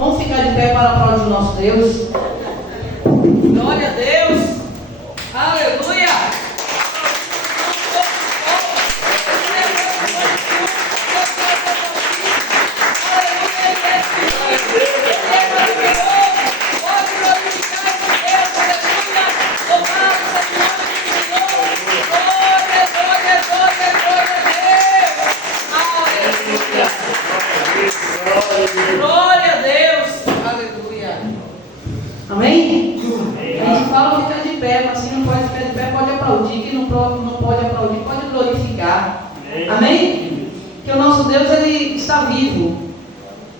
Vamos ficar de pé para aplaudir o nosso Deus. Glória a Deus. Aleluia. Glória a Deus. Aleluia. Amém? A gente fala ficar de pé, mas se não pode ficar de pé, pode aplaudir. Quem não pode aplaudir, pode glorificar. Amém? Que o nosso Deus, Ele está vivo.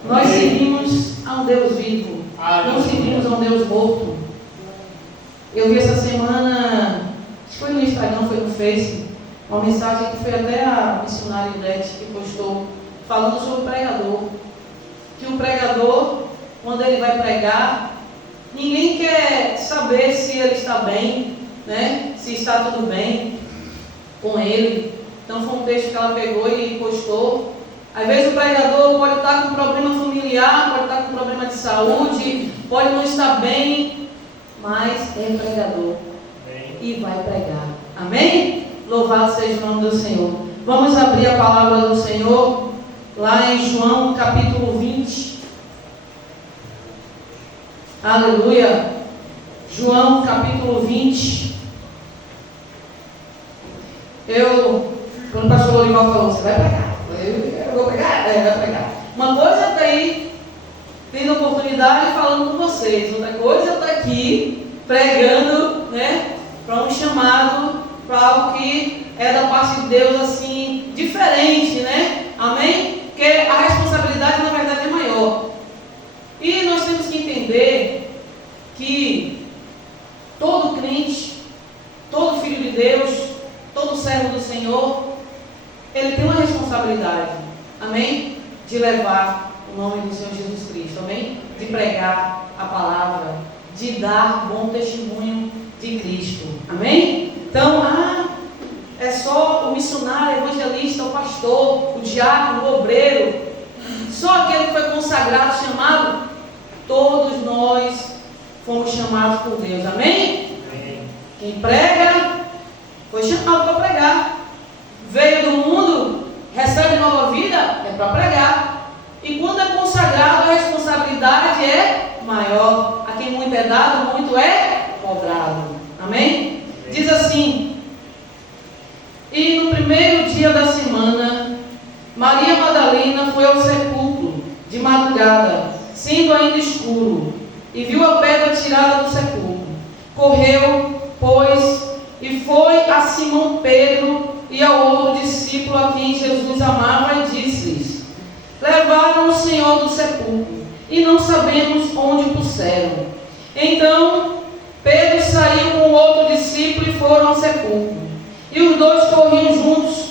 Nós servimos a um Deus vivo. Não servimos a um Deus morto. Eu vi essa semana, acho que foi no Instagram, foi no Face, uma mensagem que foi até a missionária Ivete que postou, falando sobre o pregador. Que o pregador, quando ele vai pregar, ninguém quer saber se ele está bem, né? Se está tudo bem com ele. Então foi um texto que ela pegou e postou. Às vezes o pregador pode estar com problema familiar, pode estar com problema de saúde, pode não estar bem, mas é pregador e vai pregar. Amém? Louvado seja o nome do Senhor. Vamos abrir a palavra do Senhor lá em João capítulo 20. Aleluia. João capítulo 20. Quando o pastor Lorival falou, você vai pregar? Eu vou pregar? Vai pregar. Uma coisa é estar aí tendo oportunidade falando com vocês, outra coisa é estar aqui pregando, né, para um chamado, para algo que é da parte de Deus, assim, diferente, né? Amém? Porque a responsabilidade, na verdade, é maior. E nós temos que entender que todo crente, todo filho de Deus, todo servo do Senhor, ele tem uma responsabilidade, amém? De levar o nome do Senhor Jesus Cristo, amém? De pregar a palavra, de dar bom testemunho de Cristo, amém? Então, é só o missionário, o evangelista, o pastor, o diácono, o obreiro, só aquele que foi consagrado, chamado. Todos nós fomos chamados por Deus, amém? Amém. Quem prega foi chamado para pregar. Veio do mundo, recebe nova vida, é para pregar. E quando é consagrado, a responsabilidade é maior. A quem muito é dado, muito é cobrado. Amém? Diz assim: e no primeiro dia da semana, Maria Madalena foi ao sepulcro de madrugada, sendo ainda escuro, e viu a pedra tirada do sepulcro. Correu, pois, e foi a Simão Pedro e ao outro discípulo a quem Jesus amava, e disse-lhes: levaram o Senhor do sepulcro, e não sabemos onde o puseram. Então Pedro saiu com o outro discípulo e foram ao sepulcro. E os dois corriam juntos,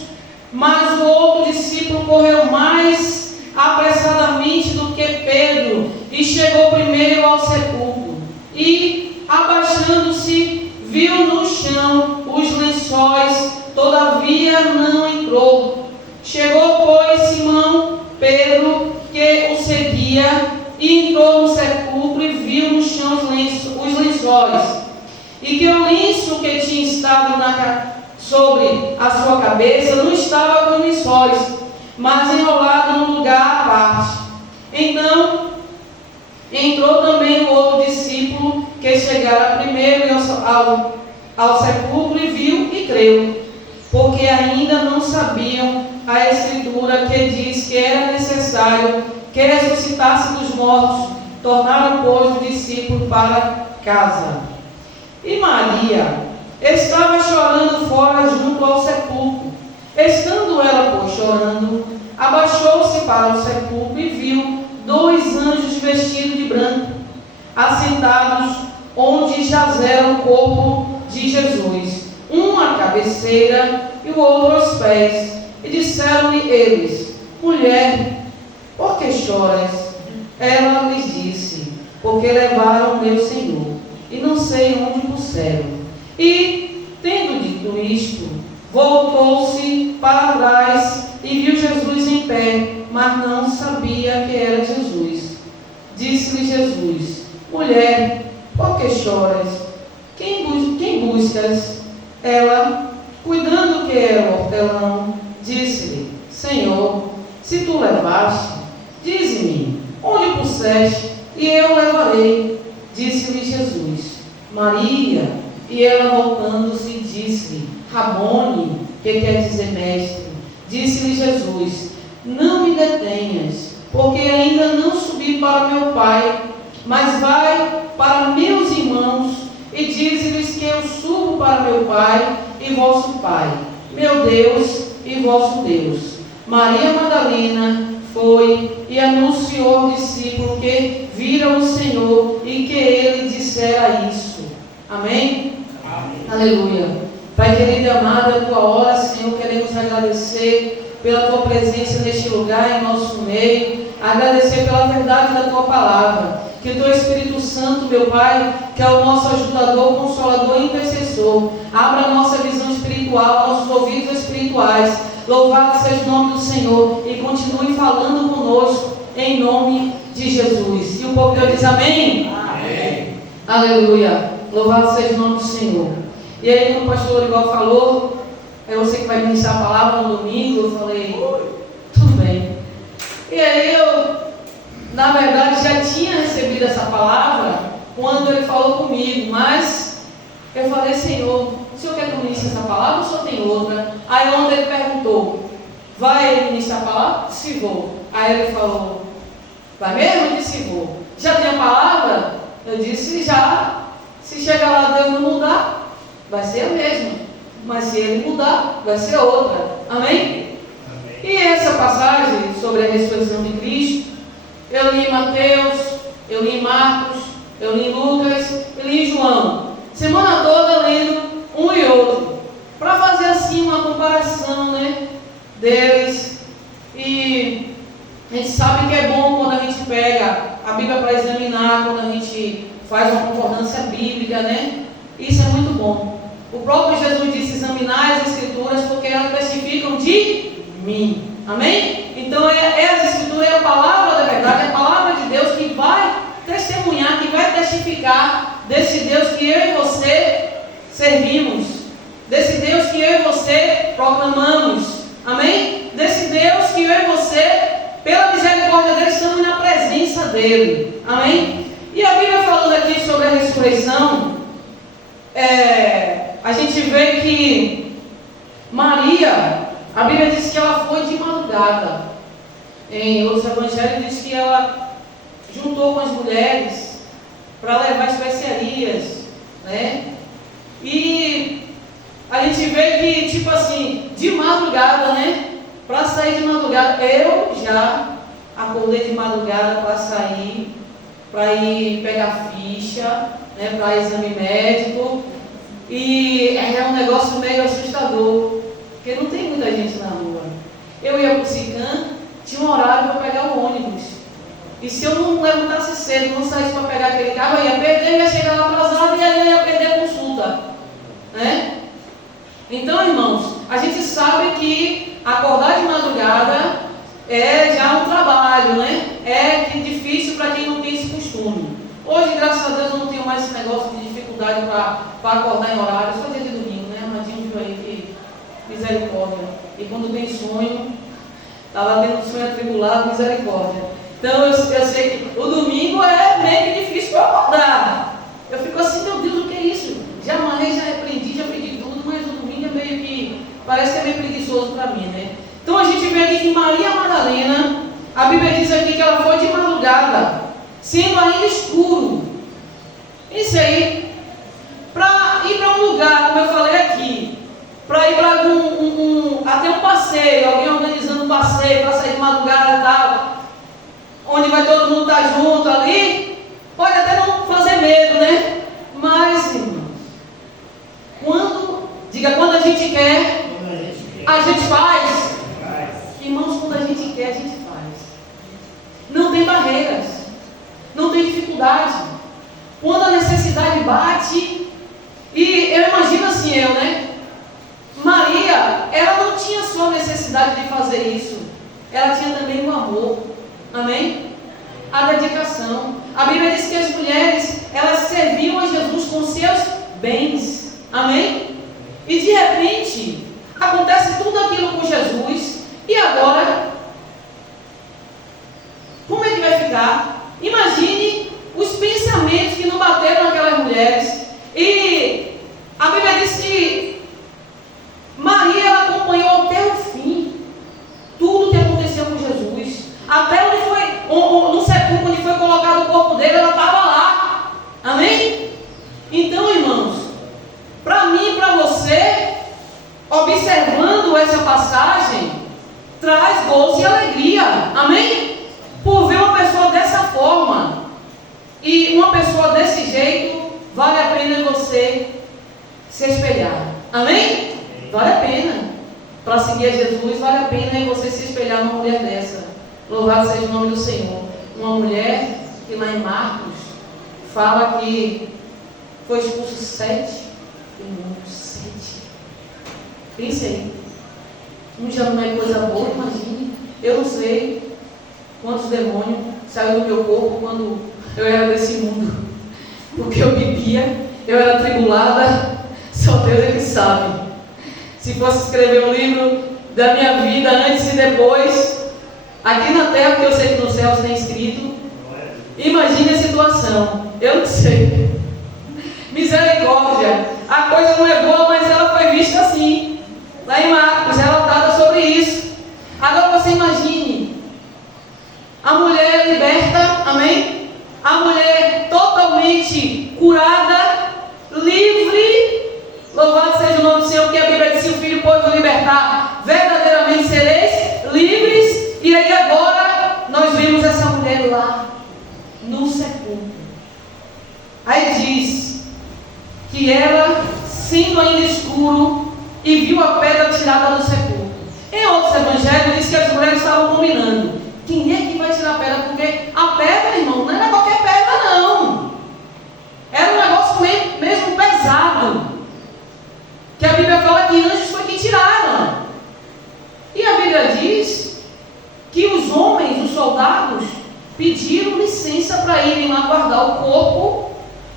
mas o outro discípulo correu mais apressadamente do que Pedro, e chegou primeiro ao sepulcro. E, abaixando-se, viu no chão os lençóis, todavia não entrou. Chegou, pois, Simão Pedro, que o seguia, e entrou no sepulcro e viu no chão os lençóis, e que o lenço que tinha estado sobre a sua cabeça não estava com lençóis, mas enrolado num lugar à parte. Então entrou também o outro discípulo, que chegara primeiro ao sepulcro, e viu e creu, porque ainda não sabiam a escritura que diz que era necessário que ressuscitasse dos mortos. Tornaram, pois, o discípulo para casa. E Maria estava chorando fora junto ao sepulcro. Estando ela, pois, chorando, abaixou-se para o sepulcro e viu dois anjos vestidos de branco, assentados onde jazera o corpo de Jesus, um à cabeceira e o outro aos pés. E disseram-lhe eles: mulher, por que choras? Ela lhes disse: porque levaram o meu Senhor, e não sei onde o puseram. E, tendo dito isto, voltou-se para trás e viu Jesus em pé, mas não sabia que era Jesus. Disse-lhe Jesus: mulher, por que choras? Quem buscas? Ela, cuidando que era o hortelão, disse-lhe: Senhor, se tu levaste, dize-me, onde puseste, e eu levarei. Disse-lhe Jesus: Maria. E ela, voltando-se, disse-lhe: Rabone, que quer dizer mestre. Disse-lhe Jesus: não me detenhas, porque ainda não subi para meu Pai, mas vai para meus irmãos e dize-lhes que eu subo para meu Pai e vosso Pai, meu Deus e vosso Deus. Maria Madalena foi e anunciou ao discípulo que vira o Senhor e que ele dissera isso. Amém? Amém. Aleluia. Pai querido e amado, é a tua hora, Senhor, queremos agradecer pela tua presença neste lugar, em nosso meio, agradecer pela verdade da tua palavra, que o teu Espírito Santo, meu Pai, que é o nosso ajudador, consolador e intercessor, abra a nossa visão espiritual, nossos ouvidos espirituais, louvado seja o nome do Senhor, e continue falando conosco, em nome de Jesus. E o povo de Deus diz amém? Amém. Aleluia, louvado seja o nome do Senhor. E aí, como o pastor Lorival falou, é você que vai ministrar a palavra no domingo. Eu falei, tudo bem. E aí eu, na verdade, já tinha recebido essa palavra quando ele falou comigo, mas eu falei, Senhor, o Senhor quer que eu ministre essa palavra ou o Senhor tem outra? Aí ontem ele perguntou, vai ministrar a palavra? Se vou. Aí ele falou, vai mesmo? Eu disse, vou. Já tem a palavra? Eu disse, já. Se chegar lá Deus não mudar, vai ser a mesma, mas se ele mudar, vai ser outra. Amém? Amém. E essa passagem sobre a ressurreição de Cristo, eu li em Mateus, eu li em Marcos, eu li em Lucas, eu li em João. Semana toda lendo um e outro, para fazer assim uma comparação, né, deles. E a gente sabe que é bom quando a gente pega a Bíblia para examinar, quando a gente faz uma concordância bíblica, né? Isso é muito bom. O próprio Jesus disse: examinai as Escrituras, porque elas testificam de mim. Amém? Então as Escrituras é a palavra da verdade, é a palavra de Deus que vai testemunhar, que vai testificar desse Deus que eu e você servimos, desse Deus que eu e você proclamamos. Amém? Desse Deus que eu e você, pela misericórdia dele, estamos na presença dele. Amém? E a Bíblia falando aqui sobre a ressurreição, a gente vê que Maria, a Bíblia diz que ela foi de madrugada. Em outros evangelhos diz que ela juntou com as mulheres para levar especiarias, né? E a gente vê que, tipo assim, de madrugada, né? Para sair de madrugada, eu já acordei de madrugada para sair, para ir pegar ficha, né? Para exame médico. E é um negócio meio assustador, porque não tem muita gente na rua. Eu ia para o Sicam, tinha um horário para pegar o ônibus. E se eu não levantasse cedo, não saísse para pegar aquele carro, eu ia perder, ia chegar lá atrasado e aí eu ia perder a consulta, né? Então, irmãos, a gente sabe que acordar de madrugada é já um trabalho, né? É difícil para quem não tem esse costume. Hoje, graças a Deus, eu não tenho mais esse negócio de dificuldade para acordar em horário. Só dia de domingo, né? Amadinho viu aí que misericórdia. E quando tem sonho, estava tendo sonho atribulado, misericórdia. Então eu sei que o domingo é meio que difícil para acordar. Eu fico assim, meu Deus, o que é isso? Já amanhã, já repreendi, já pedi tudo, mas o domingo é meio que, parece que é meio preguiçoso para mim, né? Então a gente vê aqui que Maria Madalena, a Bíblia diz aqui que ela foi de madrugada, sendo ainda escuro. Isso aí, para ir para um lugar, como eu falei aqui, para ir para até um passeio, alguém organizando um passeio para sair de madrugada e tal, onde vai todo mundo estar junto ali, pode até não fazer medo, né? Mas, irmãos, quando a gente quer, a gente faz. Irmãos, quando a gente quer, a gente faz. Não tem barreiras, não tem dificuldade. Quando a necessidade bate, e eu imagino assim, né? Maria, ela não tinha só a necessidade de fazer isso, ela tinha também o amor, amém? A dedicação. mulheres. E a Bíblia diz que Maria ela acompanhou até o fim tudo que aconteceu com Jesus. Até onde foi, no sepulcro onde foi colocado o corpo dele, ela estava lá. Amém? Então, irmãos, para mim e para você, observando essa passagem, traz gozo e alegria. Amém? Por ver uma pessoa dessa forma. E uma pessoa desse jeito, vale a pena você se espelhar. Amém? Vale a pena. Para seguir a Jesus, vale a pena você se espelhar numa mulher dessa. Louvado seja o nome do Senhor. Uma mulher que lá em Marcos fala que foi expulso 7 demônios. 7. Pense aí. Já não é coisa boa, imagine. Eu não sei quantos demônios saíram do meu corpo quando eu era desse mundo. Porque eu bebia, eu era atribulada, só Deus é que sabe. Se fosse escrever um livro da minha vida antes e depois, aqui na terra, porque eu sei que nos céus tem escrito, imagine a situação. Eu não sei. Misericórdia. A coisa não é boa, mas ela foi vista assim. Lá em Marcos, relatada sobre isso. Agora você imagine a mulher liberta, amém? A mulher totalmente curada, livre. Louvado seja o nome do Senhor, que a Bíblia diz: se o Filho pode vos libertar, verdadeiramente sereis livres. E aí agora nós vemos essa mulher lá no sepulcro. Aí diz que ela, sendo ainda escuro, e viu a pedra tirada do sepulcro. Em outros evangelhos diz que as mulheres estavam combinando: quem é que vai tirar a pedra? Porque a pedra, irmão, não era qualquer pedra, não. Era um negócio mesmo pesado. Que a Bíblia fala que anjos foi quem tiraram. E a Bíblia diz que os homens, os soldados, pediram licença para irem lá guardar o corpo,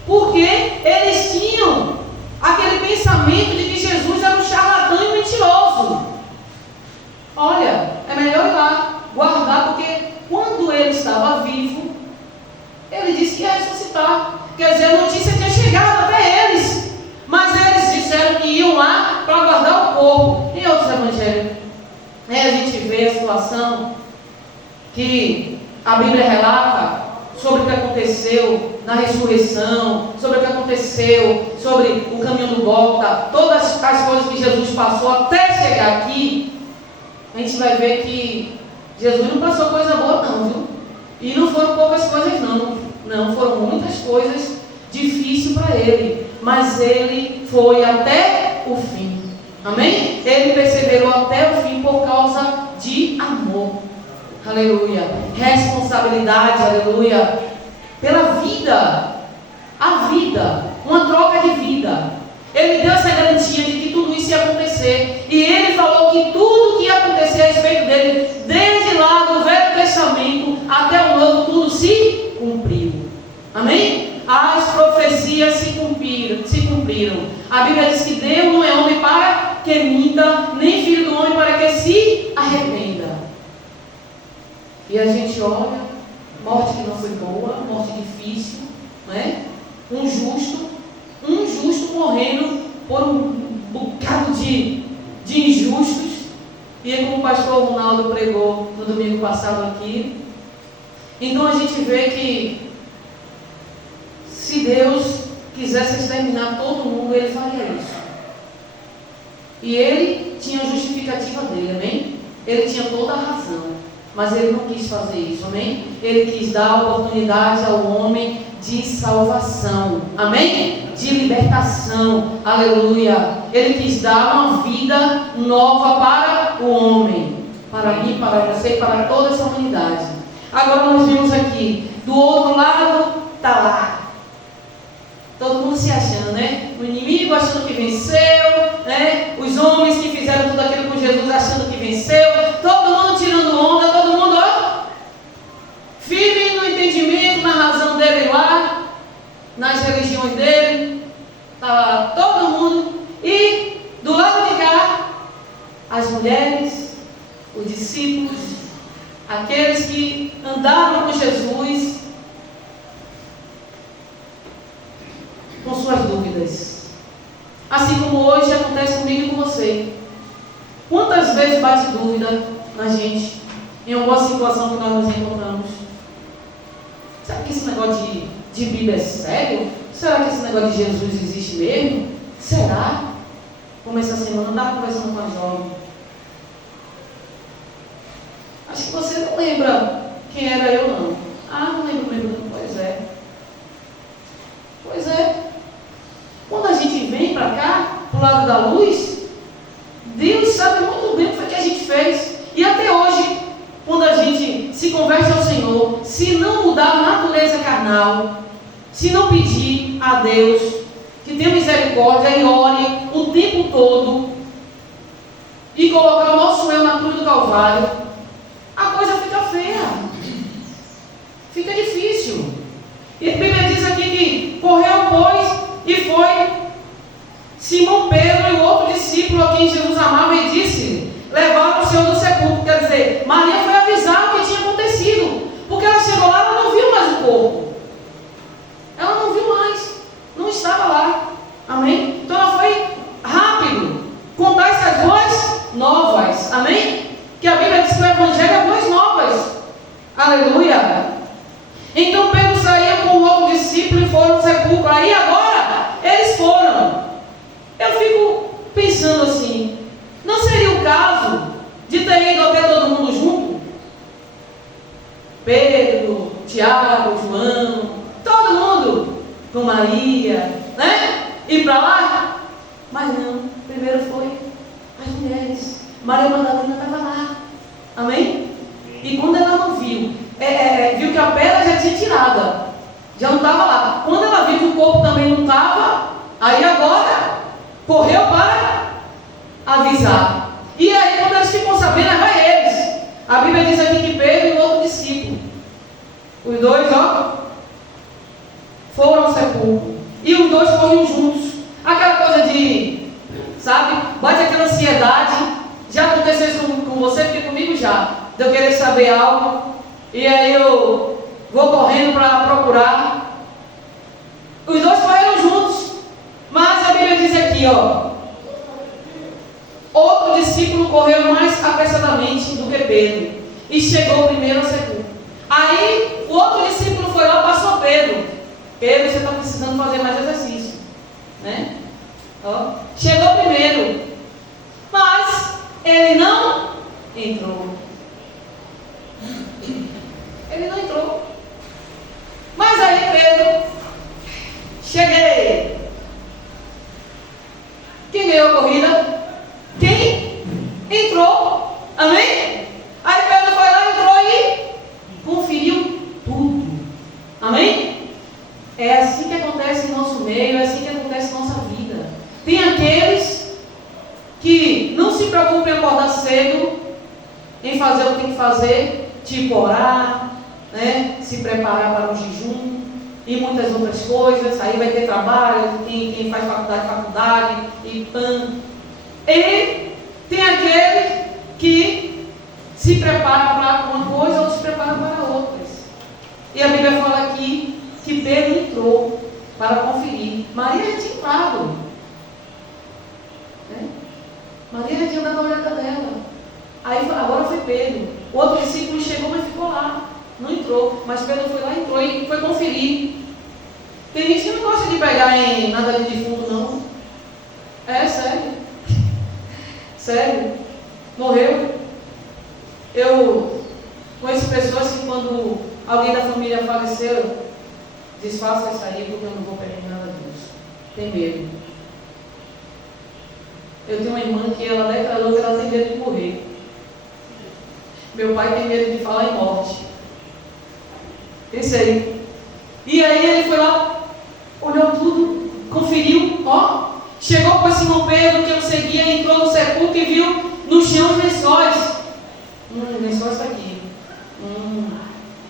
porque eles tinham aquele pensamento de que Jesus era um charlatão e mentiroso. Olha, é melhor ir lá guardar, porque quando ele estava vivo, ele disse que ia ressuscitar. Quer dizer, a notícia tinha chegado até eles, mas eles disseram que iam lá para guardar o corpo. Em outros evangelhos, a gente vê a situação que a Bíblia relata sobre o que aconteceu na ressurreição, sobre o que aconteceu, sobre o caminho do Gólgota, todas as coisas que Jesus passou até chegar aqui. A gente vai ver que Jesus não passou coisa boa não, viu? E não foram poucas coisas não. Não, foram muitas coisas difíceis para ele. Mas ele foi até o fim. Amém? Ele perseverou até o fim por causa de amor. Aleluia. Responsabilidade, aleluia. Pela vida. A vida. Uma troca de vida. Ele deu essa garantia de que tudo isso ia acontecer. E ele falou que tudo que ia acontecer a respeito dele, desde lá do Velho Testamento até o Novo, tudo se cumpriu. Amém? As profecias se cumpriram. A Bíblia diz que Deus não é homem para que minta, nem filho do homem para que se arrependa. E a gente olha, morte que não foi boa, morte difícil, não é? Um justo morrendo por um bocado de injustos. E é como o pastor Ronaldo pregou no domingo passado aqui. Então a gente vê que se Deus quisesse exterminar todo mundo, ele faria isso. E ele tinha a justificativa dele, amém? Ele tinha toda a razão, mas ele não quis fazer isso, amém? Ele quis dar a oportunidade ao homem de salvação, amém? De libertação, aleluia. Ele quis dar uma vida nova para o homem, para mim, para você e para toda essa humanidade. Agora nós vimos aqui, do outro lado, está lá. Todo mundo se achando, né? O inimigo achando que venceu, né? Os homens que fizeram tudo aquilo com Jesus achando que venceu. Todo mundo tirando onda, todo mundo, ó, firme no entendimento, na razão dele lá, nas religiões dele. Estava todo mundo. E do lado de cá, as mulheres, os discípulos, aqueles que andaram com Jesus, com suas dúvidas. Assim como hoje acontece comigo e com você. Quantas vezes bate dúvida na gente, em alguma situação que nós nos encontramos? Será que esse negócio de Bíblia é sério? Será que esse negócio de Jesus existe mesmo? Será? Como essa semana eu estava conversando com a jovem. Acho que você não lembra quem era eu, não. Ah, não lembro mesmo, não. Pois é. Pois é. Quando a gente vem para cá, para o lado da luz, Deus sabe muito bem o que foi que a gente fez. E até hoje, quando a gente se converte ao Senhor, se não mudar a natureza carnal, se não pedir a Deus que tenha misericórdia e ore o tempo todo e colocar o nosso eu na cruz do Calvário, a coisa fica feia, fica difícil. E a Bíblia diz aqui que correu, pois, e foi Simão Pedro e o outro discípulo a quem Jesus amava e disse: levaram o Senhor do sepulcro. Quer dizer, Maria foi avisar o que tinha acontecido, porque ela chegou lá, ela não viu mais o corpo, ela não viu mais, não estava lá. Amém? Então ela foi rápido contar essas boas novas. Amém? Que a Bíblia diz que o Evangelho é boas novas. Aleluia. Então Pedro saía com o outro discípulo e foram ao sepulcro. Aí agora eles foram. Eu fico pensando assim, não seria o caso de ter ido até todo mundo junto? Pedro, Tiago, João, todo mundo com Maria, né? Ir para lá? Mas não, primeiro foi as mulheres. Maria Madalena estava lá. Amém? E quando ela não viu, viu que a pedra já tinha tirada, já não estava lá. Quando ela viu que o corpo também não estava, aí agora correu para avisar. E aí quando eles ficam sabendo, aí vai eles. A Bíblia diz aqui que Pedro e o outro discípulo, os dois, foram ao sepulcro. E os dois corriam juntos. Aquela coisa de, sabe, bate aquela ansiedade. Já aconteceu isso com você, porque comigo já. De eu querer saber algo, e aí eu vou correndo para procurar. Os dois correram juntos, mas a Bíblia diz aqui, outro discípulo correu mais apressadamente do que Pedro, e chegou primeiro ao sepulcro. Aí o outro discípulo foi lá e passou Pedro. Pedro, você está precisando fazer mais exercício, né? Chegou primeiro, mas ele não entrou. Ele não entrou. Mas aí Pedro, cheguei. Quem ganhou a corrida? Quem entrou? Amém? Aí Pedro foi lá, entrou e conferiu tudo. Amém? É assim que acontece em nosso meio, é assim que acontece em nossa vida. Tem aqueles que não se preocupam em acordar cedo, em fazer o que tem que fazer, tipo orar, né? Se preparar para o jejum e muitas outras coisas. Aí vai ter trabalho, quem faz faculdade e pan. E tem aquele que se prepara para uma coisa ou se prepara para outras. E a Bíblia fala aqui que Pedro entrou para conferir. Maria já tinha entrado, né? Maria já tinha dado a olhada dela. Aí agora foi Pedro. O outro discípulo chegou, mas ficou lá, não entrou. Mas Pedro foi lá, entrou e foi conferir. Tem gente que não gosta de pegar em nada de defunto, não. É sério. Sério. Morreu. Eu conheço pessoas que quando alguém da família faleceu, desfaça isso aí porque eu não vou pegar em nada disso. Tem medo. Eu tenho uma irmã que ela declarou que ela tem medo de morrer. Meu pai tem medo de falar em morte. Esse aí. E aí ele foi lá, olhou tudo, conferiu, chegou para Simão Pedro, que eu seguia, entrou no sepulcro e viu no chão os lençóis. Lençóis está aqui.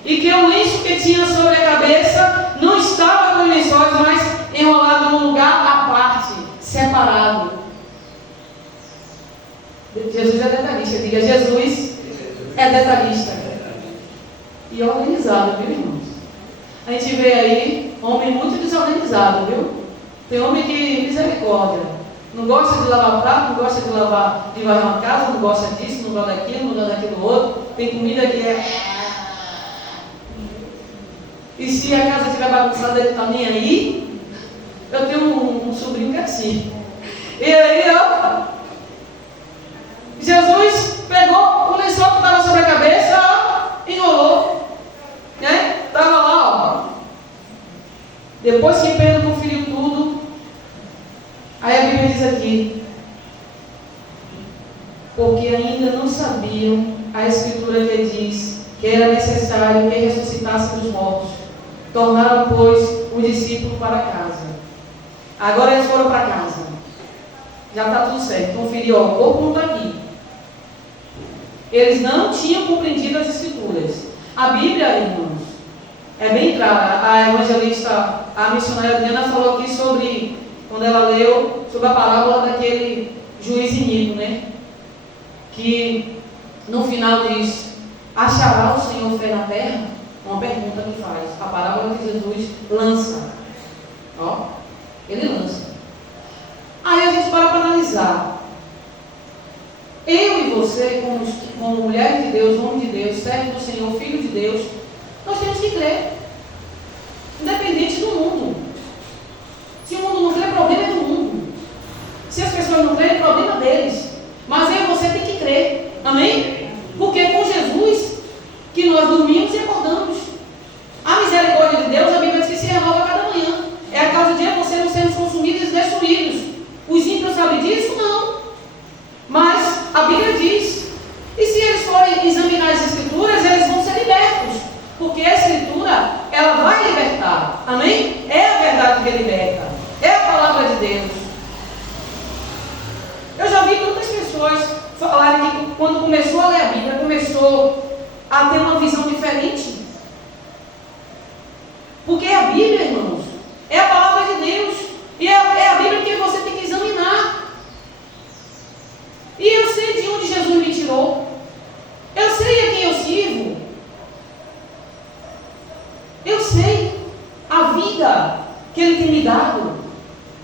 E que o lenço que tinha sobre a cabeça não estava com os lençóis, mas enrolado num lugar à parte, separado. Jesus é detalhista, diga, Jesus é detalhista. E organizado, viu, irmãos? A gente vê aí homem muito desorganizado, viu? Tem homem que misericórdia. Não gosta de lavar prato, não gosta de varrer uma casa, não gosta disso, não gosta daquilo, não gosta daquilo outro. Tem comida que é... E se a casa estiver bagunçada, ele está nem aí. Eu tenho um sobrinho que é assim. E aí, ó, Jesus pegou o lençol que estava sobre a cabeça, ó, enrolou, né? Estava lá, ó. Depois que Pedro conferiu tudo, aí a Bíblia diz aqui: porque ainda não sabiam a Escritura que diz que era necessário que ressuscitasse dos mortos. Tornaram, pois, o discípulo para casa. Agora eles foram para casa. Já está tudo certo. Conferiu, ó, o corpo não está aqui. Eles não tinham compreendido as Escrituras. A Bíblia, irmãos, é bem clara. A evangelista, a missionária Adriana falou aqui sobre, quando ela leu, sobre a parábola daquele juiz iníquo, né? Que no final diz: achará o Senhor fé na terra? Uma pergunta que faz. A parábola que Jesus lança. Ó, ele lança. Aí a gente para analisar. Eu e você, como mulher de Deus, homem de Deus, servo do Senhor, filho de Deus, nós temos que crer. Independente do mundo. Se o mundo não crê, problema é do mundo. Se as pessoas não crerem, problema deles. Mas eu e você tem que crer. Amém? Porque é com Jesus que nós dormimos e acordamos. A misericórdia de Deus, a Bíblia diz que se renova a cada manhã. É a causa de você não sermos consumidos e destruídos. Os ímpios sabem disso? Não. Mas a Bíblia diz. E se eles forem examinar as Escrituras, eles vão ser libertos. Porque a Escritura, ela vai libertar. Amém? É a verdade que liberta. É a palavra de Deus. Eu já vi tantas pessoas falarem que quando começou a ler a Bíblia, começou a ter uma visão diferente. Porque a Bíblia, irmãos, é a palavra de Deus. E é a Bíblia que você tem que examinar. E eu sei de onde Jesus me tirou. Eu sei a quem eu sirvo. Eu sei a vida que Ele tem me dado.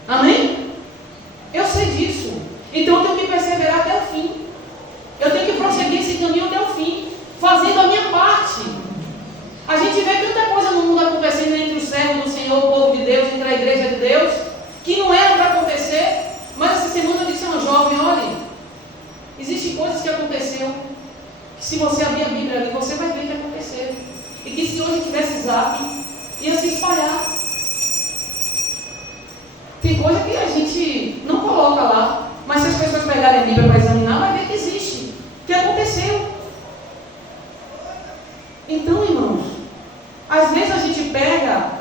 Amém? Eu sei disso. Então eu tenho que perseverar até o fim. Eu tenho que prosseguir esse caminho até o fim, fazendo a minha parte. A gente vê tanta coisa no mundo acontecendo entre os servos do Senhor, o povo de Deus, entre a igreja de Deus, que não era para acontecer. Mas essa semana eu disse a um jovem: olha, existem coisas que aconteceram, que se você abrir a Bíblia ali, você vai ver que aconteceu. E que se hoje tivesse Zap, ia se espalhar. Tem coisa que a gente não coloca lá, mas se as pessoas pegarem a Bíblia para examinar, vai ver que existe, que aconteceu. Então, irmãos, às vezes a gente pega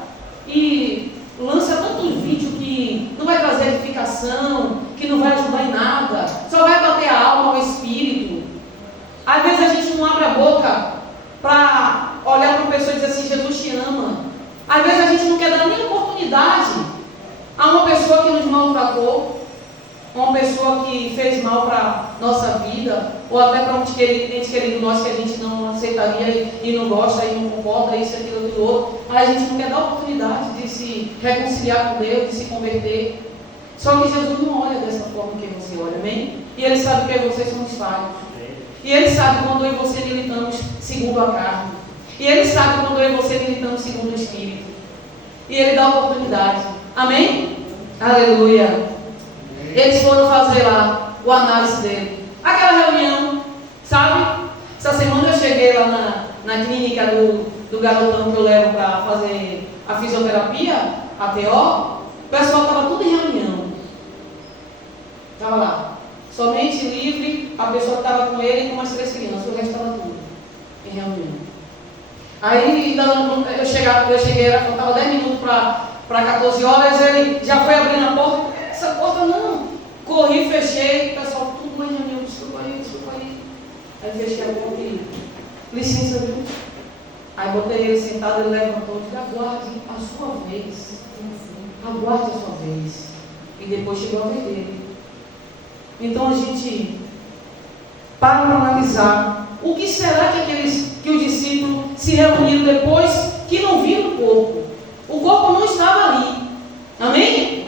e lança tanto vídeo que não vai trazer edificação, que não vai ajudar em nada, só vai bater a alma, o espírito. Às vezes a gente não abre a boca para olhar para uma pessoa e dizer assim: Jesus te ama. Às vezes a gente não quer dar nem oportunidade a uma pessoa que nos maltratou, uma pessoa que fez mal para a nossa vida, ou até para um ente querido nosso que a gente não aceitaria e não gosta e não concorda, isso, aquilo, aquilo outro. Aí a gente não quer dar oportunidade de se reconciliar com Deus, de se converter. Só que Jesus não olha dessa forma que você olha, amém? E Ele sabe que vocês somos falhos. E Ele sabe quando eu e você militamos segundo a carne. E Ele sabe quando eu e você militamos segundo o Espírito. E Ele dá oportunidade. Amém? Aleluia. Eles foram fazer lá o análise dele. Aquela reunião, sabe? Essa semana eu cheguei lá na clínica do garotão que eu levo para fazer a fisioterapia, a TO. O pessoal estava tudo em reunião. Estava lá. Somente livre, a pessoa que estava com ele e com as 3 crianças. O resto estava tudo em reunião. Aí eu cheguei, faltava 10 minutos para 14 horas, ele já foi abrindo a porta. Essa porta não. Corri, fechei, o pessoal tudo em reunião, desculpa aí. Aí fechei a porta e licença, viu? Aí botei ele sentado, ele levantou e disse: aguarde a sua vez. Aguarde a sua vez. E depois chegou a vez dele. Então a gente para analisar o que será que os discípulos se reuniram depois que não viram o corpo. O corpo não estava ali. Amém?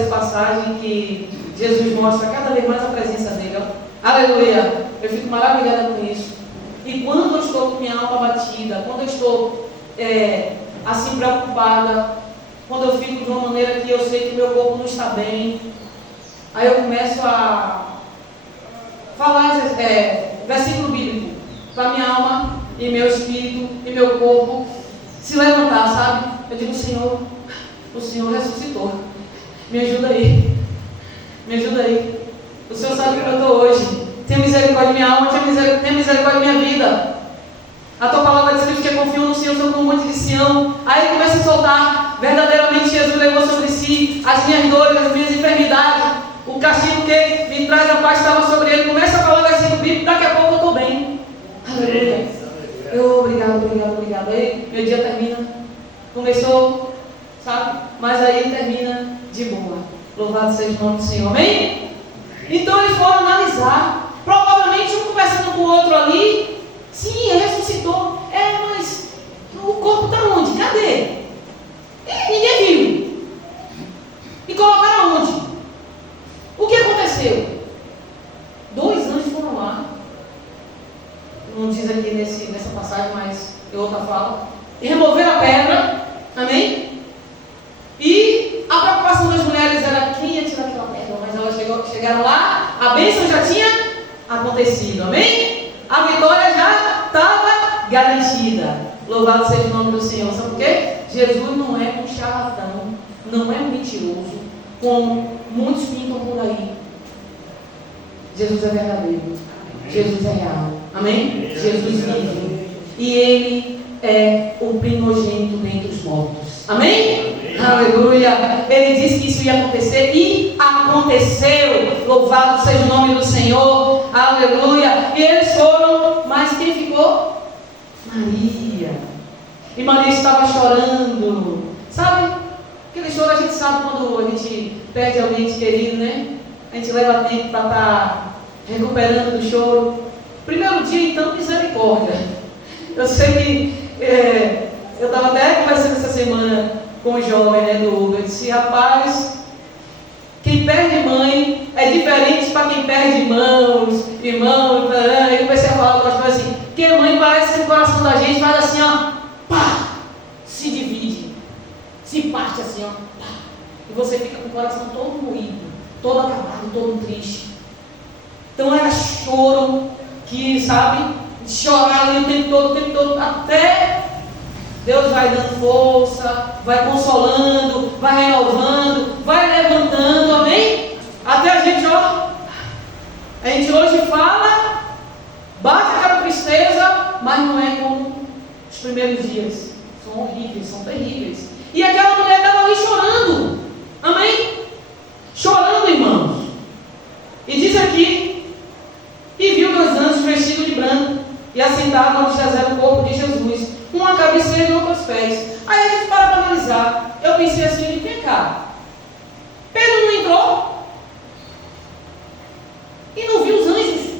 essa passagem que Jesus mostra cada vez mais a presença dele. Ó. Aleluia! Eu fico maravilhada com isso. E quando eu estou com minha alma batida, quando eu estou assim preocupada, quando eu fico de uma maneira que eu sei que meu corpo não está bem, aí eu começo a falar versículo bíblico para minha alma e meu espírito e meu corpo se levantar, sabe? Eu digo, Senhor, o Senhor ressuscitou. Me ajuda aí. Me ajuda aí. O Senhor sabe como eu estou hoje. Tenha misericórdia de minha alma, tenha misericórdia de minha vida. A tua palavra diz que confio no Senhor, sou como um monte de Sião. Aí ele começa a soltar. Verdadeiramente Jesus levou sobre si as minhas dores, as minhas enfermidades. O castigo que me traz a paz estava sobre ele. Começa a falar versículo bíblico, daqui a pouco eu estou bem. Aleluia. Obrigado. Aí meu dia termina. Começou, sabe? Mas aí termina de boa. Louvado seja o nome do Senhor. Amém? Então eles foram analisar. Provavelmente um conversando com o outro ali. Sim, ele ressuscitou. Mas o corpo está onde? Cadê? Ninguém viu. E colocaram onde? O que aconteceu? 2 anjos foram lá. Não diz aqui nessa passagem, mas em outra fala. E removeram a pedra. Amém? E a preocupação das mulheres era quem ia tirar aquela pedra. Mas elas chegaram lá, a bênção já tinha acontecido. Amém? A vitória já estava garantida. Louvado seja o nome do Senhor. Sabe por quê? Jesus não é um charlatão, não é um mentiroso, como muitos pintam por aí. Jesus é verdadeiro. Jesus é real. Amém? Jesus vive. E Ele é o primogênito dentre os mortos. Amém? Aleluia. Ele disse que isso ia acontecer e aconteceu. Louvado seja o nome do Senhor. Aleluia. E eles foram, mas quem ficou? Maria. E Maria estava chorando. Sabe? Aquele choro a gente sabe quando a gente perde alguém querido, né? A gente leva tempo para estar recuperando do choro. Primeiro dia, então, misericórdia. Eu sei que eu estava até conversando essa semana com o jovem, né, do Hugo. Eu disse, rapaz, quem perde mãe é diferente para quem perde irmãos. Aí eu comecei a falar para nós assim, que mãe parece que o coração da gente faz assim, ó, pá, se divide, se parte assim, ó, pá, e você fica com o coração todo moído, todo acabado, todo triste. Então era choro que, sabe, chorar ali o tempo todo, até Deus vai dando força, vai consolando, vai renovando, vai levantando, amém? Até a gente hoje fala, bate aquela tristeza, mas não é como os primeiros dias. São horríveis, são terríveis. E aquela mulher estava ali chorando, amém? Chorando, irmãos. E diz aqui, e viu 2 anjos vestidos de branco, e assentaram onde jazeram o corpo de Jesus, um à cabeceira e outro aos pés. Aí a gente para analisar. Eu pensei assim, vem cá, Pedro não entrou e não viu os anjos?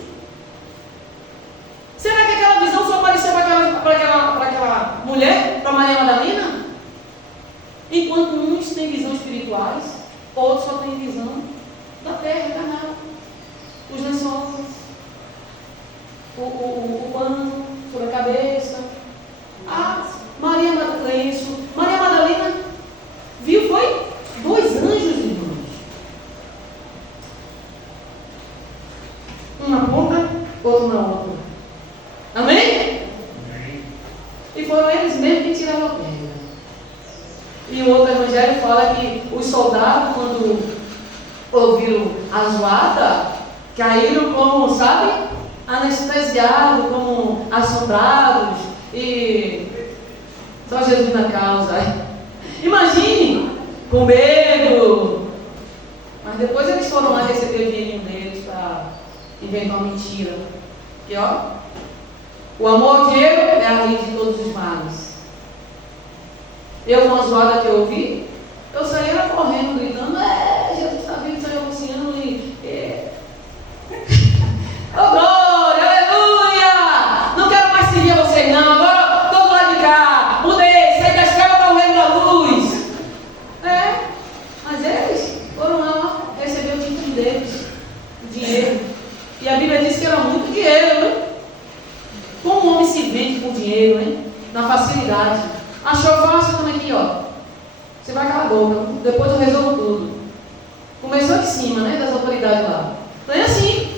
Será que aquela visão só apareceu para aquela mulher, para Maria Madalena? Enquanto uns têm visão espirituais, outros só têm visão da terra, carnal, os lençóis, o pano sobre a cabeça. Maria Madalena viu, foi 2 anjos, irmãos. Um na ponta, outro na outra. Amém? E foram eles mesmos que tiraram a pedra. E o outro evangelho fala que os soldados, quando ouviram a zoada, caíram como, sabe, anestesiados, como assombrados. E só Jesus na causa. Imagine, com medo. Mas depois eles foram lá receber o dinheirinho deles para inventar uma mentira. Porque ó, o amor ao dinheiro é a raiz de todos os males. Eu, com a zoada que eu ouvi, eu saía correndo, gritando, Jesus está vindo, saiu anunciando e oh glória, aleluia! Não quero mais seguir a vocês não, agora estou do lado de cá, mudei, saí das trevas para o reino da luz. Mas eles foram Começou de cima, né? Das autoridades lá. Então é assim.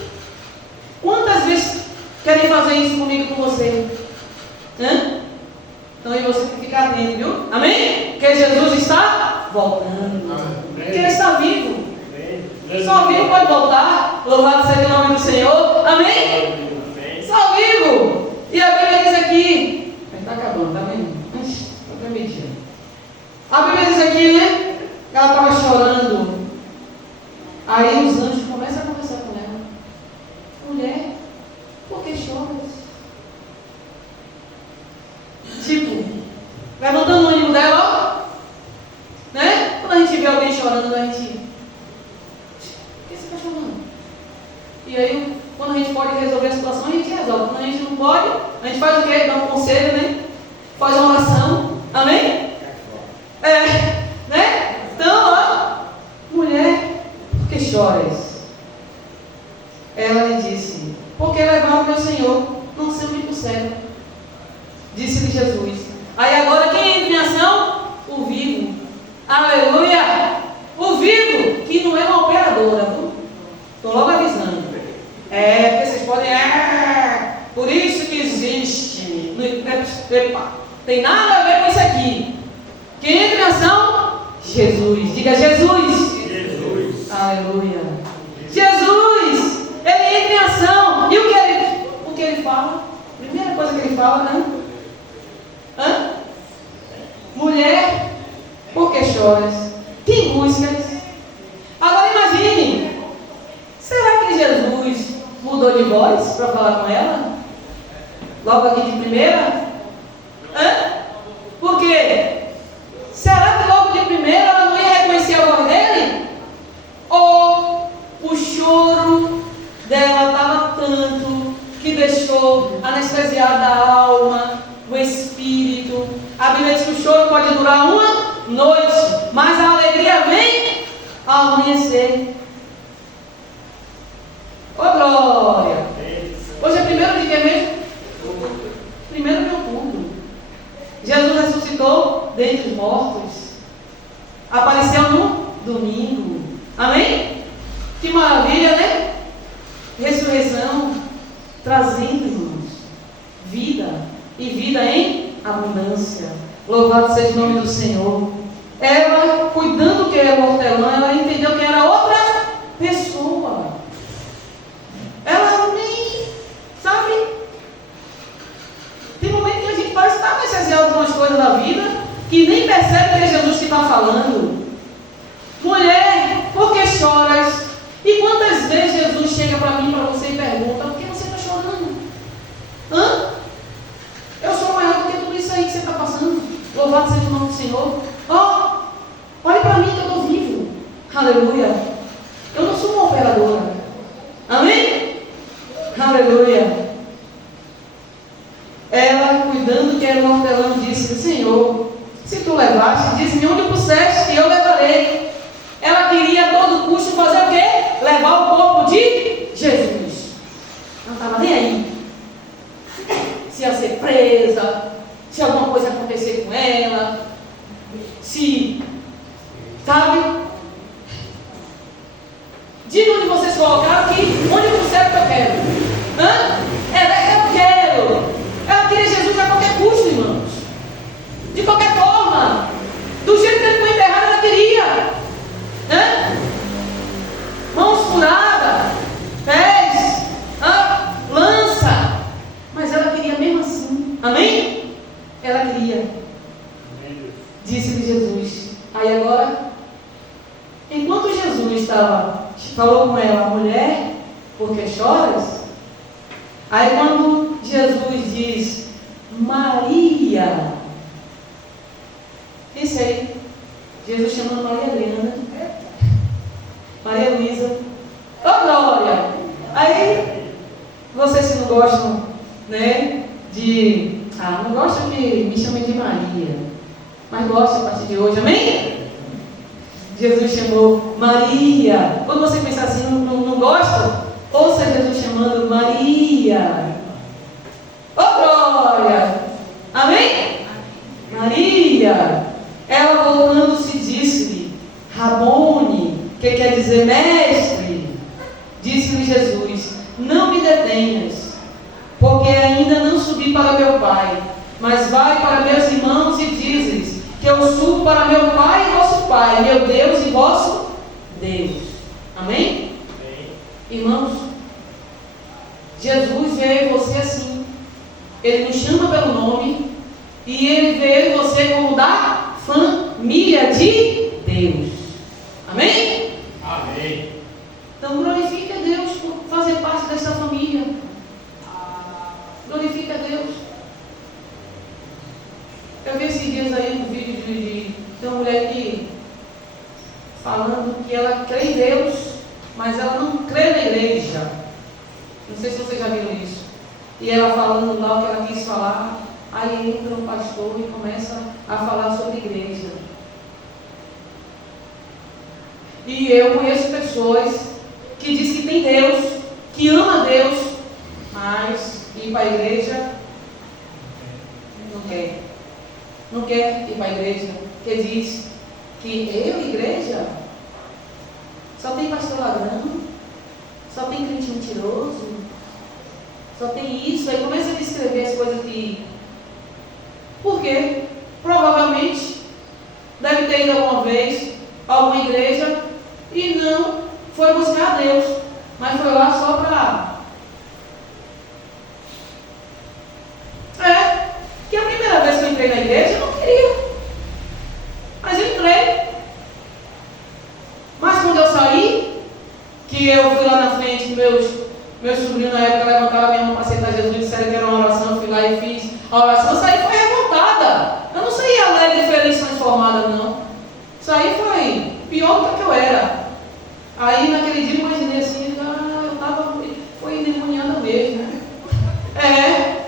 Quantas vezes querem fazer isso comigo e com você? Hã? Então aí você tem que ficar atento, viu? Amém? Porque Jesus está voltando. Porque Ele está vivo. Só vivo pode voltar. Louvado seja o nome do Senhor. Amém? Só vivo. E a Bíblia diz aqui. Está acabando, tá vendo? Está permitindo. A Bíblia diz aqui, né? Ela estava chorando. Aí os anjos começam a conversar com ela. Mulher, por que choras? Tipo, levantando o ânimo dela, ó. Né? Quando a gente vê alguém chorando, a gente... Por que você está chorando? E aí, quando a gente pode resolver a situação, a gente resolve. Quando a gente não pode, a gente faz o quê? Dá um conselho, né? Faz uma oração. Amém? Né? Então, ó, mulher, por que choras? Ela lhe disse, porque levaram meu Senhor, não sei onde cego. Disse-lhe Jesus. Aí agora quem entra em ação? O vivo. Aleluia! O vivo, que não é uma operadora, viu? Estou logo avisando. Porque vocês podem. Por isso que existe. Epa, tem nada a ver com isso aqui. Quem entra em ação? Jesus. Diga Jesus. Jesus. Aleluia. Jesus. Ele entra em ação. E o que ele fala? Primeira coisa que ele fala, né? Mulher, por que choras? Tem buscas. Agora imagine. Será que Jesus mudou de voz para falar com ela? Logo aqui de primeira? Por quê? Será que logo de primeira ela não ia reconhecer a voz dele? Ou o choro dela estava tanto que deixou anestesiada a alma, o espírito? A Bíblia diz que o choro pode durar uma noite, mas a alegria vem ao amanhecer. Ô glória! Hoje é primeiro de que mesmo? Primeiro de outubro. Jesus ressuscitou dentre os mortos. Apareceu no domingo. Amém? Que maravilha, né? Ressurreição trazendo, irmãos, vida e vida em abundância. Louvado seja o nome do Senhor. Ela, cuidando que era hortelã, ela entendeu que era outra pessoa. Ela nem, sabe? Tem momento que a gente parece estar anestesiado com as coisas da vida, que nem percebe que é Jesus que está falando. Mulher, por que choras? E quantas vezes Jesus chega para mim, para você e pergunta, por que você está chorando? Eu sou maior do que tudo isso aí que você está passando. Louvado seja o nome do Senhor. Olha para mim que eu estou vivo. Aleluia. Eu não sou uma operadora. Amém? Aleluia. Ela, cuidando que era um hortelã, disse, Senhor, se tu levaste, diz-me onde puseste e eu levarei. Ela queria a todo custo fazer o quê? Levar o corpo de Jesus. Não estava nem aí. Se ia ser presa, se alguma coisa acontecer com ela, se, sabe? Diga onde vocês colocaram que onde eu disser que eu quero. Eu quero. Ela queria Jesus a qualquer custo, irmãos. De qualquer forma. Do jeito que ele foi enterrado, ela queria. Mãos furadas, pés, lança. Mas ela queria mesmo assim. Amém? Ela queria. Disse-lhe Jesus. Aí agora, enquanto Jesus falou com ela, mulher, por que choras? Aí quando Jesus diz, Maria, isso aí, Jesus chamando Maria Helena, Maria Luísa, glória! Aí, vocês que não gostam, né, não gostam que me chamem de Maria, mas gostam a partir de hoje, amém? Jesus chamou Maria. Quando você pensar assim, não gosta, ouça Jesus chamando Maria. Glória! Amém? Maria. Ela voltando-se disse-lhe, Rabone, que quer dizer Mestre, disse-lhe Jesus, não me detenhas, porque ainda não subi para meu Pai, mas vai para meus irmãos e diz-lhes que eu subo para meu Pai e vosso Pai, meu Deus e vosso Deus. Amém? Amém. Irmãos, Jesus vê você assim. Ele nos chama pelo nome e Ele vê você como da família de Deus. Amém? Amém. Então glorifique a Deus por fazer parte dessa família. Glorifique a Deus. Eu vi esses dias aí um vídeo de uma mulher que falando que ela crê em Deus, mas ela não crê na igreja. Não sei se vocês já viram isso. E ela falando lá o que ela quis falar, aí entra um pastor e começa a falar sobre igreja. E eu conheço pessoas que dizem que tem Deus, que ama Deus, mas ir para a igreja não quer. Não quer ir para a igreja, porque diz que igreja, só tem pastor ladrão, só tem crente mentiroso, só tem isso. Aí começa a descrever as coisas que... Por quê? Provavelmente deve ter ido alguma vez a alguma igreja e não foi buscar a Deus, mas foi lá só para... Que a primeira vez que eu entrei na igreja eu não queria, mas eu entrei. Mas quando eu saí, que eu fui lá na frente, que meus sobrinhos na época levantaram a minha mão para aceitar Jesus, disseram que era uma oração, eu fui lá e fiz a oração, eu saí foi revoltada. Eu não saí alegre, feliz, transformada, não. Saí foi pior do que eu era. Aí naquele dia eu imaginei assim, eu estava, foi endemoniada mesmo, né?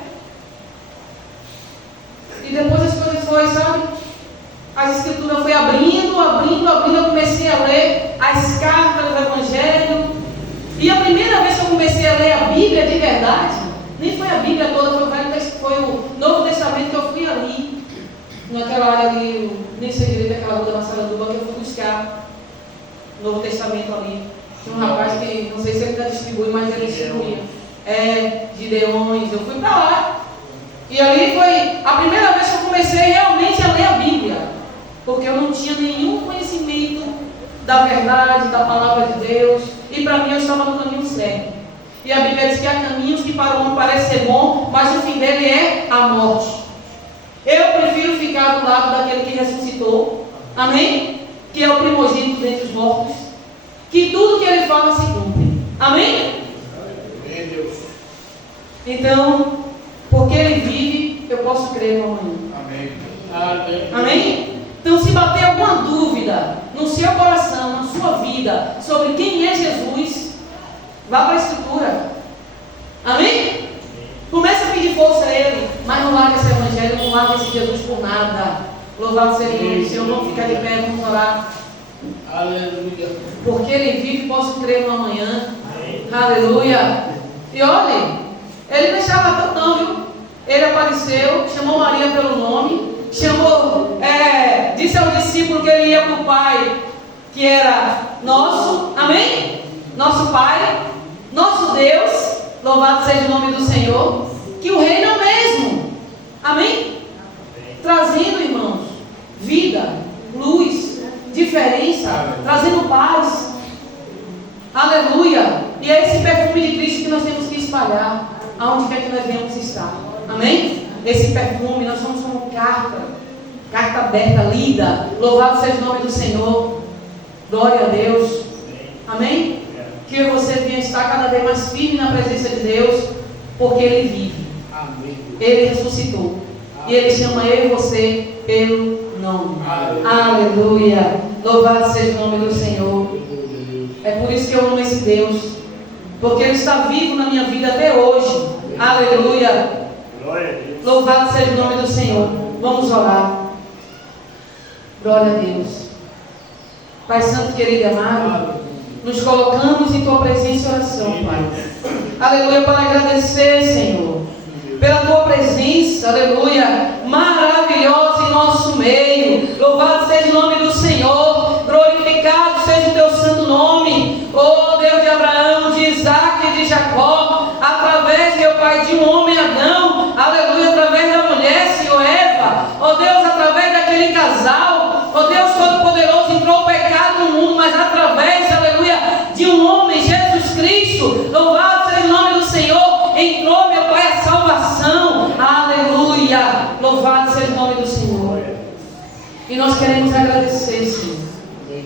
E depois as coisas foi, sabe? As escrituras foi abrindo, eu comecei a ler as cartas do Evangelho. E a primeira vez que eu comecei a ler a Bíblia de verdade, nem foi a Bíblia toda, foi o Novo Testamento que eu fui ali, naquela área ali, nem sei direito aquela rua da Massaranduba, que eu fui buscar o Novo Testamento ali. Tinha um rapaz que, não sei se ele ainda distribui, mas ele distribuía. Gideões, eu fui para lá. E ali foi a primeira vez que eu comecei realmente a ler a Bíblia, porque eu não tinha nenhum conhecimento da verdade, da palavra de Deus, e para mim eu estava no caminho certo. E a Bíblia diz que há caminhos que para o homem parecem ser bom, mas o fim dele é a morte. Eu prefiro ficar do lado daquele que ressuscitou, amém? Que é o primogênito dentre os mortos, que tudo que ele fala se cumpre, amém? Amém, Deus. Então, porque ele vive, eu posso crer no amanhã. Amém. Amém. Amém? Então, se bater alguma dúvida no seu coração, na sua vida, sobre quem é Jesus, vá para a Escritura. Amém? Comece a pedir força a Ele, mas não larga esse Evangelho, não larga esse Jesus por nada. Louvado seja o nome do Senhor. Vamos ficar de pé, vamos orar. Aleluia. Porque Ele vive, posso crer no amanhã. Amém. Aleluia. E olhe, Ele não deixava tanto não, viu? Ele apareceu, chamou Maria pelo nome, disse ao discípulo que ele ia para o Pai, que era nosso, amém? Nosso Pai, nosso Deus, louvado seja o nome do Senhor, que o reino é o mesmo, amém? Trazendo, irmãos, vida, luz, diferença, trazendo paz, aleluia. E é esse perfume de Cristo que nós temos que espalhar, aonde quer que nós venhamos estar. Amém? Esse perfume, nós somos como carta aberta, lida. Louvado seja o nome do Senhor. Glória a Deus. Amém? Que você venha estar cada vez mais firme na presença de Deus, porque Ele vive. Amém. Ele ressuscitou. Amém. E Ele chama eu e você pelo nome. Amém. Aleluia. Louvado seja o nome do Senhor. É por isso que eu amo esse Deus, porque Ele está vivo na minha vida até hoje. Aleluia. Louvado seja o nome do Senhor. Vamos orar. Glória a Deus. Pai Santo, querido e amado, nos colocamos em Tua presença e oração, Pai. Aleluia, para agradecer, Senhor, pela Tua presença, aleluia, maravilhosa em nosso meio. Louvado seja o nome do Senhor. Glorificado seja o Teu santo nome. Ó Deus Todo-Poderoso, entrou o pecado no mundo, mas através, aleluia, de um homem, Jesus Cristo, louvado seja o nome do Senhor, entrou, meu Pai, a salvação, aleluia, louvado seja o nome do Senhor. E nós queremos agradecer, Senhor,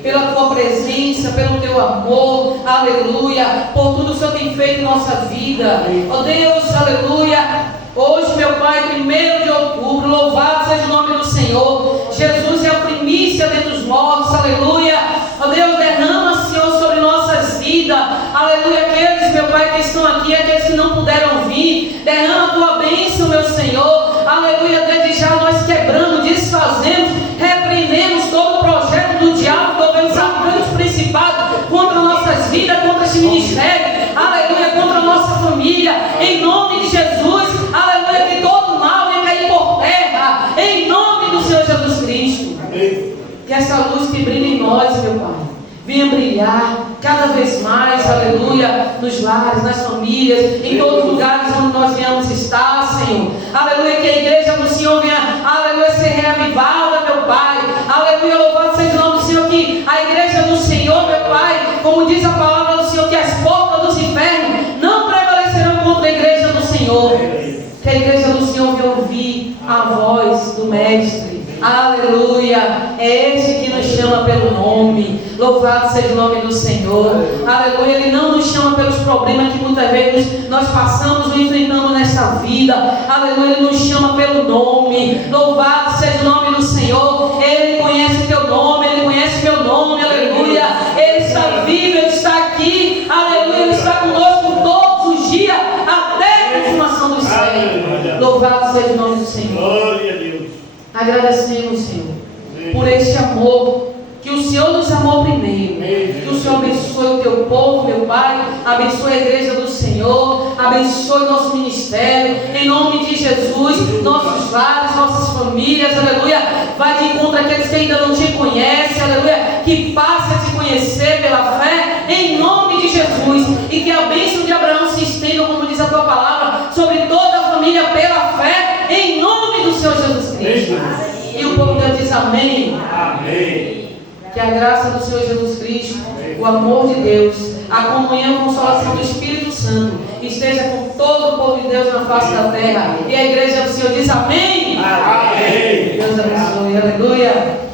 pela tua presença, pelo teu amor, aleluia, por tudo que o Senhor tem feito em nossa vida. Ó Deus, aleluia, hoje, meu Pai, 1º de outubro, louvado seja o nome do Senhor. Jesus é a primícia dentre os mortos, aleluia. Ó Deus, derrama, Senhor, sobre nossas vidas, aleluia. Aqueles, meu Pai, que estão aqui, aqueles que não puderam vir, derrama a tua bênção, meu Senhor, aleluia. Desde já nós quebramos, desfazemos, repreendemos todo o projeto do diabo, governo satânico, principado contra nossas vidas, contra esse ministério, aleluia, contra a nossa família, em nome de Jesus, aleluia, que todo mal venha cair por terra, em nome do Senhor Jesus Cristo. Que essa luz que brilha em nós, meu Pai, venha brilhar cada vez mais, aleluia, nos lares, nas famílias, em todos os lugares onde nós venhamos estar, Senhor. Aleluia, que a igreja do Senhor venha, aleluia, ser reavivada, meu Pai. Aleluia, louvado seja o nome do Senhor, que a igreja do Senhor, meu Pai, como diz a palavra do Senhor, que as portas dos infernos não prevalecerão contra a igreja do Senhor. Que a igreja do Senhor venha ouvir a voz do Mestre. Aleluia, é este que nos chama pelo nome, louvado seja o nome do Senhor. Aleluia, Ele não nos chama pelos problemas que muitas vezes nós passamos ou enfrentamos nesta vida. Aleluia, Ele nos chama pelo nome, louvado seja o nome do Senhor. Ele conhece o teu nome, Ele conhece meu nome, aleluia. Ele está vivo, Ele está aqui, aleluia, Ele está conosco todos os dias, até a consumação dos céus. Louvado seja o nome do Senhor. Glória a Deus. Agradecemos, Senhor, por este amor, que o Senhor nos amou primeiro. Que o Senhor abençoe o teu povo, meu Pai, abençoe a igreja do Senhor, abençoe nosso ministério, em nome de Jesus, nossos lares, nossas famílias, aleluia. Vai de encontro àqueles que ainda não te conhecem, aleluia, que passe a te conhecer pela fé, em nome de Jesus, e que a bênção de Abraão se estenda, como diz a tua palavra, sobre toda a família pela fé, em nome do Senhor Jesus Cristo. E o povo de Deus diz amém. Amém. Que a graça do Senhor Jesus Cristo, o amor de Deus, a comunhão e a consolação do Espírito Santo esteja com todo o povo de Deus na face da terra. E a igreja do Senhor diz amém. Amém. Deus abençoe. Aleluia.